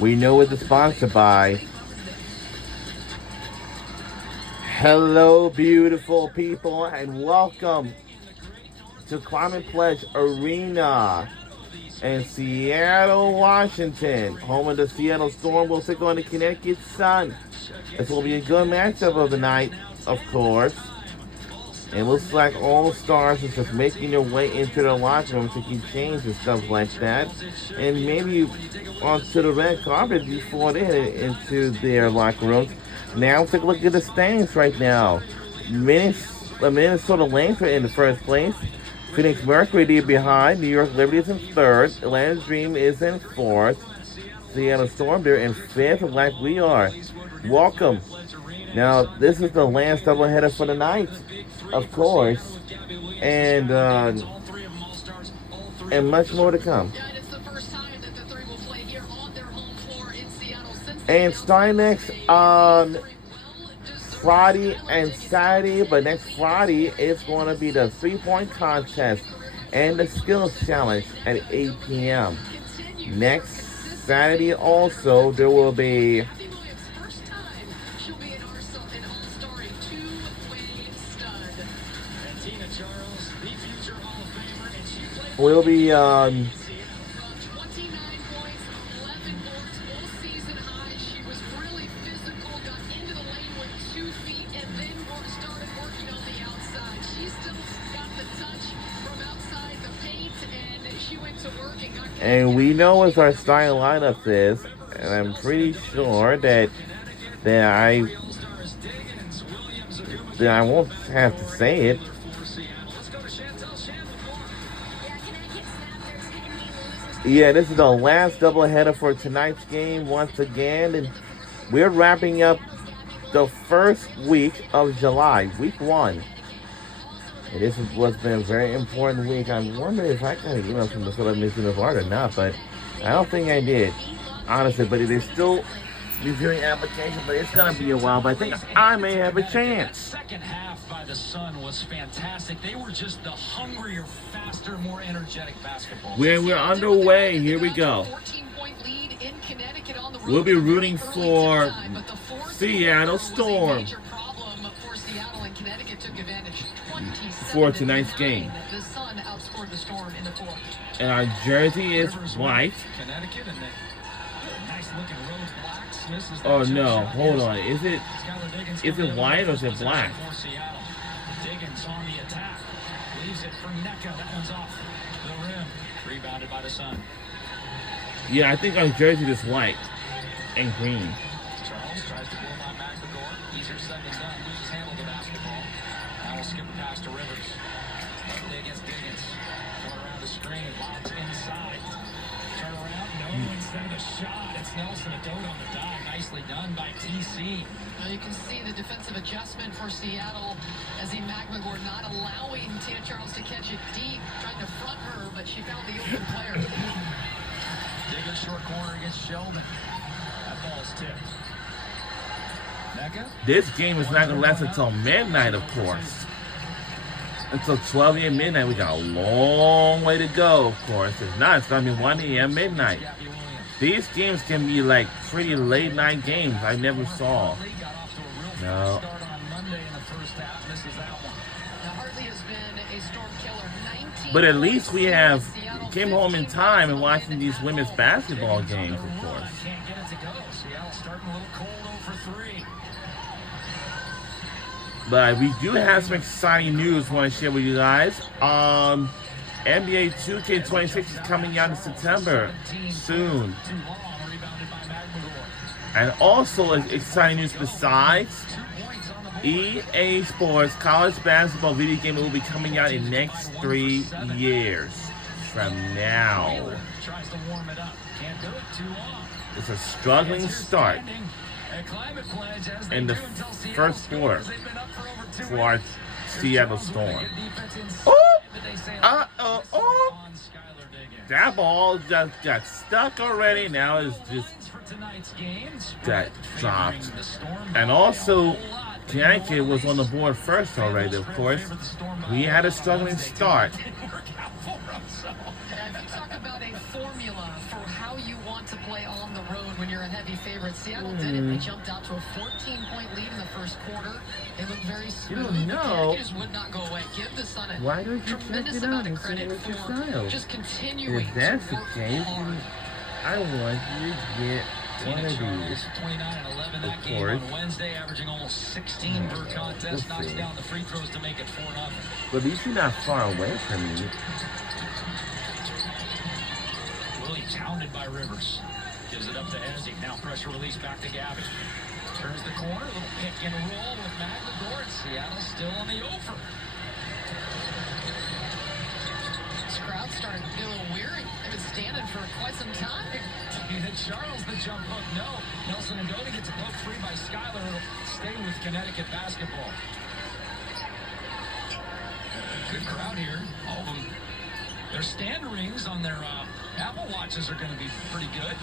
We know it's sponsored by. Hello, beautiful people, and welcome to Climate Pledge Arena in Seattle, Washington. Home of the Seattle Storm will take on the Connecticut Sun. This will be a good matchup of the night, of course. It looks like all stars are just making their way into the locker room, taking change and stuff like that. And maybe onto the red carpet before they head into their locker rooms. Now take a look at the standings right now. Minnesota Lynx are in the first place. Phoenix Mercury behind. New York Liberty is in third. Atlanta Dream is in fourth. Seattle Storm, they're in fifth, like we are. Welcome. Now, this is the last doubleheader for the night, of course, and much more to come. And starting next on Friday and Saturday, but next Friday it's going to be the three-point contest and the skills challenge at 8 p.m. Next Saturday also there will be we'll be and we know what our starting lineup is, and I'm pretty sure that I won't have to say it. Yeah, this is the last doubleheader for tonight's game once again, and we're wrapping up the first week of July, week 1. And this was been a very important week. I'm wondering if I got an email from the Minnesota Mission of Art or not, but I don't think I did, honestly. But it is still reviewing application, but it's gonna be a while. But I think I may have a chance. Second half by the Sun was fantastic. They were just the hungrier, faster, more energetic basketball. We're underway. Here we go. We'll be rooting for Seattle Storm for tonight's game. And our jersey is white. Oh no, hold on. Is it white or is it black? Diggins on the attack. Leaves it for Necka. That one's off the rim. Rebounded by the Sun. Yeah, I think our jersey is white and green. Charles tries to blow by McGregor. Easier said than done. Loses handle of the basketball. Now we'll skip it past to Rivers. Lovely against Diggins. Going around the screen. Lobs inside. Turn around. No, instead of the shot. It's Nelson Adot on the dive. Nicely done by TC. Now you can see the defensive adjustment for Seattle as McGregor not allowing Tina Charles to catch it deep, trying to front her, but she found the open player. Diggins short corner against Sheldon. That ball is tipped. Necka. This game is not going to last until midnight, of course. Until 12 a.m. midnight. We got a long way to go, of course. If not, it's going to be 1 a.m. midnight. These games can be like pretty late night games I never saw. No. But at least we came home in time and watching these women's basketball games, of course. But we do have some exciting news I want to share with you guys. NBA 2K26 is coming out in September soon. And also exciting news besides, EA Sports College Basketball video game will be coming out in the next 3 years from now. It's a struggling start in the first quarter for our Seattle Storm. Oh! That ball just got stuck already. Now it's just got dropped. And also, Connecticut was on the board first already, of course. We had a struggling start. If you talk about a formula for for how you want to play on the road when you're a heavy favorite. Seattle did it. They jumped out to a 14-point lead in the first quarter. They looked very smooth. Connecticut just would not go away. Give the Sun a Why don't you check tremendous it out amount of and see credit what's your for style? just continuing If that's to the work case, hard. I want you to get one Tina of Charles, these. 29 and 11 that Of game course. on Wednesday, averaging almost 16 per contest. We'll Knocks see. down the free throws to make it 4-0. But at least you're not far away from me. Williams hounded by Rivers. Gives it up to Ezzy. Now pressure release back to Gavin. Turns the corner. Little pick and roll with Maglador. Seattle still on the over. This crowd starting to get a little weary. They've been standing for quite some time. Tina Charles, the jump hook. No. Nelson and Doty gets a poke free by Skyler. It'll stay with Connecticut basketball. Good crowd here. All of them. Their stand rings on their Apple Watches are going to be pretty good.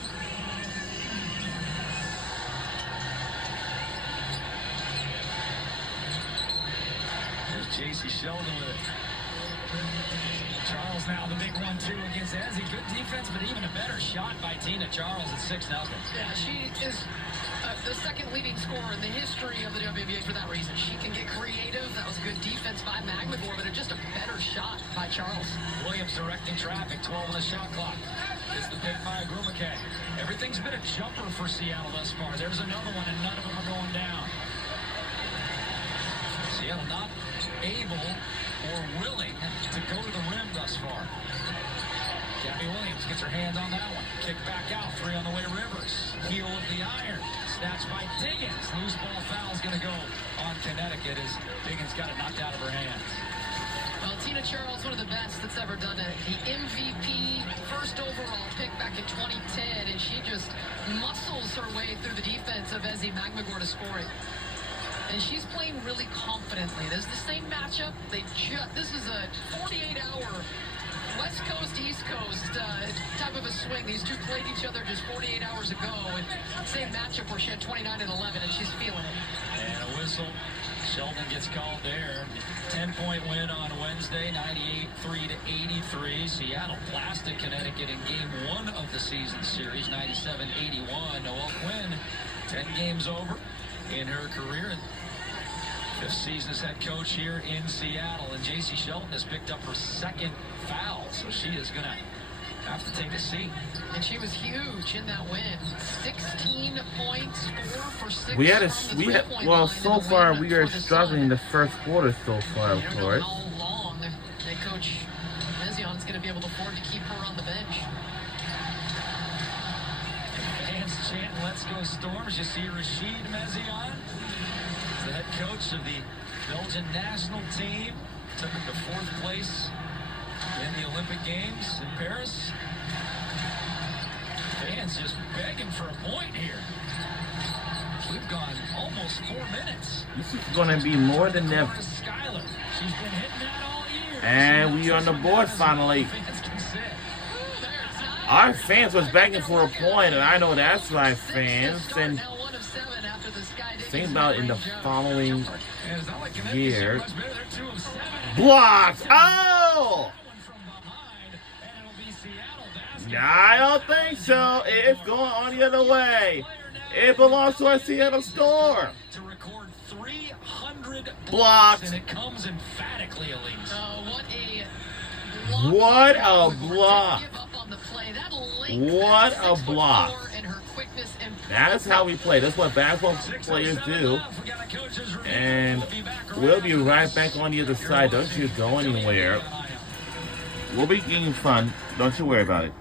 There's J.C. Sheldon with it. Charles now the big 1-2 against Ezzy. Good defense, but even a better shot by Tina Charles at 6-0. Yeah, she is the second leading scorer in the history of the WNBA for that reason. She can get creative. That was good defense by Maglador, but just a better shot by Charles. Williams directing traffic, 12 on the shot clock. It's the pick by Grumake. Everything's been a jumper for Seattle thus far. There's another one, and none of them are going down. Seattle not able or willing to go to the rim thus far. Gabby Williams gets her hand on that one. Kick back out, 3 on the way, Rivers. Heel of the iron. Snatched by Diggins. Loose ball foul's going to go on Connecticut as Diggins got it knocked out of her hands. Well, Tina Charles, one of the best that's ever done it. The MVP, first overall pick back in 2010, and she just muscles her way through the defense of Ezzy Magmagor to score it. And she's playing really confidently. This is the same matchup. This is a 48-hour West Coast, East Coast type of a swing. These two played each other just 48 hours ago. And same matchup where she had 29 and 11, and she's feeling it. And a whistle. Sheldon gets called there. 10-point win on Wednesday, 98-83. Seattle blasted Connecticut in game 1 of the season series, 97-81. Noelle Quinn, 10 games over in her career. And 5th season as head coach here in Seattle. And J.C. Sheldon has picked up her 2nd foul, so she is going to have to take a seat. And she was huge in that win. 16 points, 4 for 6. Well, so far we are struggling the first quarter so far, of I don't course. know how long that Coach Mezion's going to be able to afford to keep her on the bench. Fans chant, "Let's go Storms." You see Rashid Mezion, the head coach of the Belgian national team, took them to 4th place in the Olympic Games in Paris. Fans just begging for a point here. We've gone almost 4 minutes. This is going to be more than that. Skyler. She's been hitting that all year. And we on the board finally. Fans can sit. Our fans was begging for a point, and I know that's right, fans. And Now 1 of 7 after the Sky Diggins think about in the great job. following And it's not like Connecticut's year. much better. They're 2 of 7. Blocked! Oh! From behind, and it'll be Seattle basketball. I don't think so. It's going on the other way. It belongs to our Seattle store. To record 300 Blocked. blocks, and it comes emphatically, Elise. What a block. What a block. Give up on the play. That length, What that a 6'4" block. and her quickness and That's how we play. That's what basketball players do. And we'll be right back on the other side. Don't you go anywhere. We'll be getting fun. Don't you worry about it.